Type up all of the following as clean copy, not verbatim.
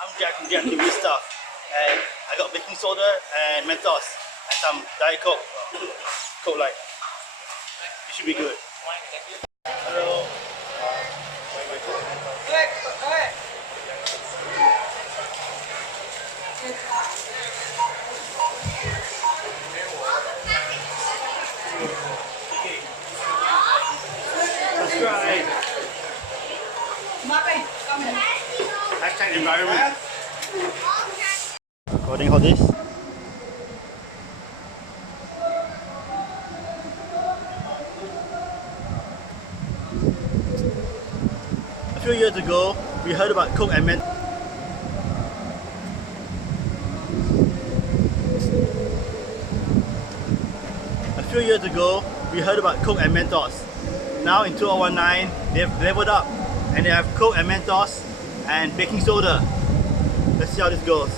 I'm Jack from Jack TV Stuff, and I got baking soda and Mentos and some Diet Coke. Coke Light. It should be good. Hello. Subscribe. Hashtag environment. Recording all this. A few years ago, we heard about Coke and Mentos. A few years ago, we heard about Coke and Mentos. Now in 2019, they've leveled up and they have Coke and Mentos and baking soda. Let's see how this goes.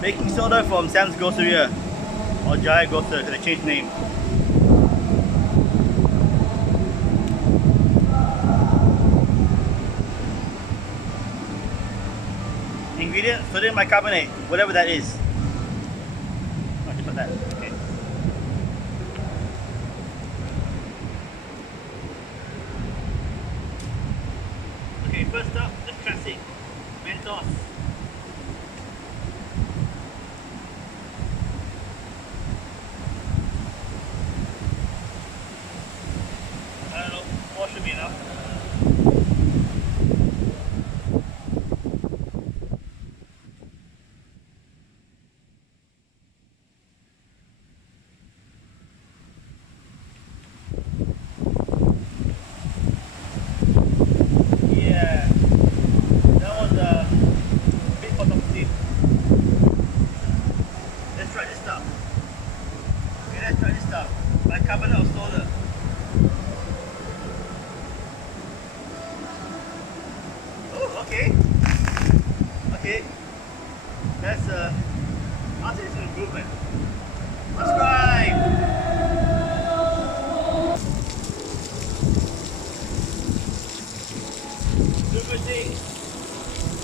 Baking soda from Sam's Grocery or Giant Grocery because they changed name. Ingredient: sodium bicarbonate, whatever that is. I can put that. Okay. Okay, first up, the classic Mentos. More should be enough. Yeah, that was a bit pot of steam. Let's try this stuff. Okay, let's try this stuff. Bicarbonate of soda. Okay. Okay. That's I'll say it's an improvement. Subscribe.